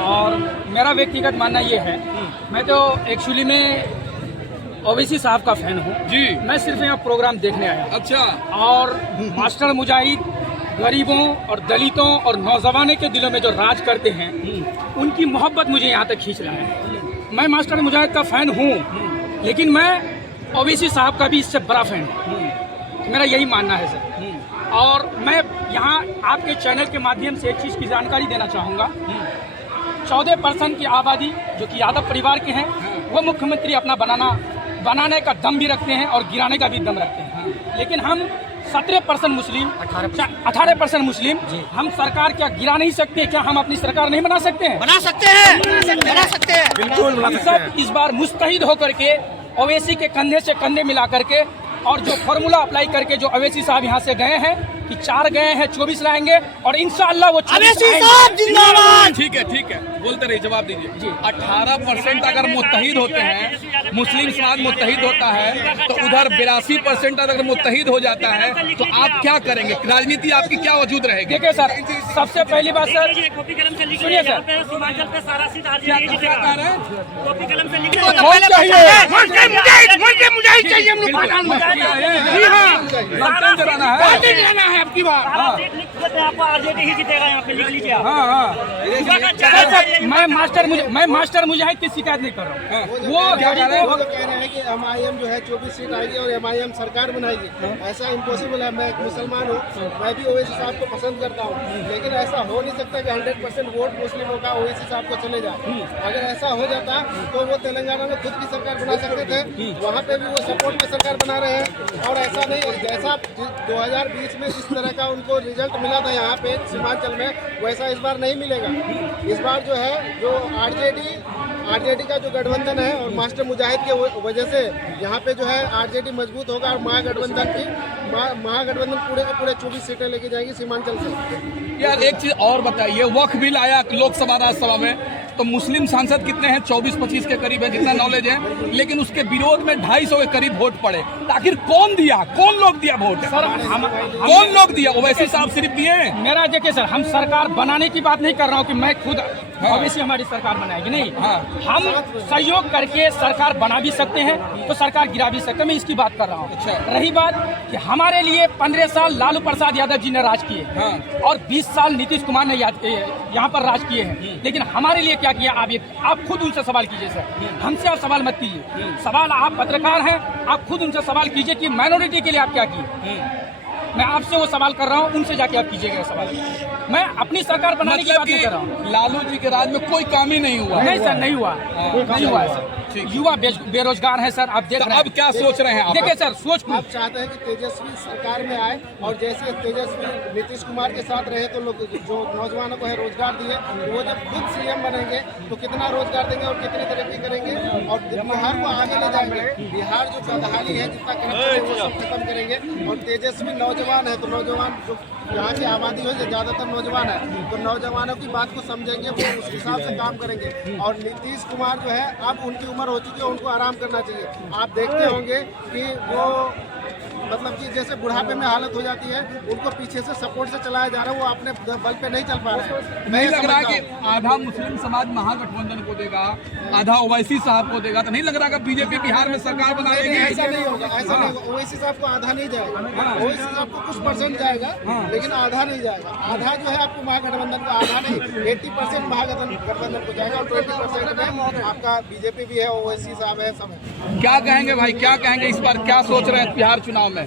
और मेरा व्यक्तिगत मानना ये है, मैं तो एक्चुअली में ओवैसी साहब का फैन हूँ जी। मैं सिर्फ यहाँ प्रोग्राम देखने आया हूँ। अच्छा। और मास्टर मुजाहिद गरीबों और दलितों और नौजवानों के दिलों में जो राज करते हैं उनकी मोहब्बत मुझे यहाँ तक खींच रहा है। मैं मास्टर मुजाहिद का फैन हूँ, लेकिन मैं ओवैसी साहब का भी इससे बड़ा फैन हूँ। मेरा यही मानना है सर। और मैं यहाँ आपके चैनल के माध्यम से एक चीज़ की जानकारी देना चाहूँगा। 14% की आबादी जो कि यादव परिवार के हैं, वो मुख्यमंत्री अपना बनाने का दम भी रखते हैं और गिराने का भी दम रखते हैं। लेकिन हम 17% मुस्लिम, 18% मुस्लिम, हम सरकार क्या गिरा नहीं सकते? क्या हम अपनी सरकार नहीं बना सकते हैं? बना सकते हैं, बना सकते हैं। बिल्कुल हम सब इस बार मुस्तहिद होकर के ओवैसी के कंधे से कंधे मिला करके और जो फॉर्मूला अप्लाई करके जो ओवैसी साहब यहाँ से गए हैं कि 4 गए हैं 24 लाएंगे और इंशाअल्लाह वो 24 जिंदाबाद। ठीक है बोलते रहिए, जवाब दीजिए। 18% अगर मुत्तहिद होते हैं, मुस्लिम समाज मुत्तहिद होता है, तो उधर 82% अगर मुत्तहिद हो जाता है तो आप क्या करेंगे? राजनीति आपकी क्या वजूद रहेगी? देखिए सर, सबसे पहली बात सर सुनिए सर, क्या कह रहे हैं? आपकी बात आपको आरजेडी ही जीतेगा यहाँ पे, लिख लीजिए आप। मैं मास्टर मुजाहिद की शिकायत नहीं कर रहा हूँ। वो क्या कह रहे हैं कि MIM जो है 24 सीट आएगी और MIM सरकार बनाएगी। ऐसा इम्पॉसिबल है। मैं एक मुसलमान हूँ, मैं भी ओवैसी साहब को पसंद करता हूँ, लेकिन ऐसा हो नहीं सकता कि 100% वोट मुस्लिमों का ओवैसी साहब को चले जाए। अगर ऐसा हो जाता तो वो तेलंगाना में खुद की सरकार बना सकते थे, वहाँ पे भी वो सपोर्ट में सरकार बना रहे हैं। और ऐसा नहीं, जैसा 2020 में जिस तरह का उनको रिजल्ट मिला था यहाँ पे सीमांचल में, वैसा इस बार नहीं मिलेगा। इस बार जो है जो आरजेडी का जो गठबंधन है और मास्टर मुजाहिद के वजह से यहाँ पे जो है आरजेडी मजबूत होगा और महागठबंधन पूरे के पूरे 24 सीटें लेके जाएगी सीमांचल से। यार एक चीज और बताइए, वक्फ बिल आया लोकसभा राज्यसभा में, तो मुस्लिम सांसद कितने हैं? 24-25 के करीब है, जितना नॉलेज है, लेकिन उसके विरोध में 250 के करीब वोट पड़े। आखिर कौन दिया, कौन लोग दिया वोट? सर कौन लोग दिया? ओवैसी साहब सिर्फ दिए? मेरा देखिए सर, हम सरकार बनाने की बात नहीं कर रहा हूँ कि मैं खुद ओवैसी हमारी सरकार बनाएगी, नहीं। हम सहयोग करके सरकार बना भी सकते हैं तो सरकार गिरा भी सकते हैं, मैं इसकी बात कर रहा हूँ। अच्छा। रही बात कि हमारे लिए 15 साल लालू प्रसाद यादव जी ने राज किए और 20 साल नीतीश कुमार ने यहाँ पर राज किए हैं, लेकिन हमारे लिए क्या किया? आप खुद उनसे सवाल कीजिए सर, हमसे आप सवाल मत कीजिए। सवाल, आप पत्रकार हैं, आप खुद उनसे सवाल कीजिए कि माइनॉरिटी के लिए आप क्या किए। मैं आपसे वो सवाल कर रहा हूँ, उनसे जाके आप कीजिएगा सवाल। मैं अपनी सरकार बनाने की बात नहीं कर रहा हूँ। लालू जी के राज में कोई काम ही नहीं हुआ? नहीं सर, नहीं हुआ है सर। युवा बेरोजगार है सर, आप देख रहे हैं। अब क्या सोच रहे हैं आप? देखिए सर, सोच आप चाहते हैं कि तेजस्वी सरकार में आए और जैसे तेजस्वी नीतीश कुमार के साथ रहे तो लोग जो नौजवानों को है रोजगार दिए, तो वो जब खुद CM बनेंगे तो कितना रोजगार देंगे और कितनी तरक्की करेंगे और बिहार को आगे ले जाएंगे। बिहार जो बदहाली है, जितना करप्शन है, वो सब खत्म करेंगे। और तेजस्वी नौजवान है, तो नौजवान जो यहाँ की आबादी हो, ज्यादातर नौजवान है, तो नौजवानों की बात को समझेंगे, वो उस हिसाब से काम करेंगे। और नीतीश कुमार जो है, अब उनकी उम्र हो चुकी है, उनको आराम करना चाहिए। आप देखते होंगे कि वो मतलब कि जैसे बुढ़ापे में हालत हो जाती है, उनको पीछे से सपोर्ट से चलाया जा रहा है, वो अपने बल पे नहीं चल पा रहे हैं। नहीं लग रहा है कि आधा मुस्लिम समाज महागठबंधन को देगा, आधा ओवैसी साहब को देगा, तो नहीं लग रहा कि बीजेपी बिहार में सरकार बनाएगी? ऐसा नहीं होगा, ऐसा नहीं होगा। ओवैसी साहब को आधा नहीं जाएगा, ओवैसी साहब को कुछ % जाएगा, लेकिन आधा नहीं जाएगा। आधा जो है आपको महागठबंधन को, आधा नहीं 80% महागठबंधन को जाएगा और 20% में आपका बीजेपी भी है, ओवैसी साहब है, सब है। क्या कहेंगे भाई, क्या कहेंगे इस बार? क्या सोच रहे हैं बिहार चुनाव में?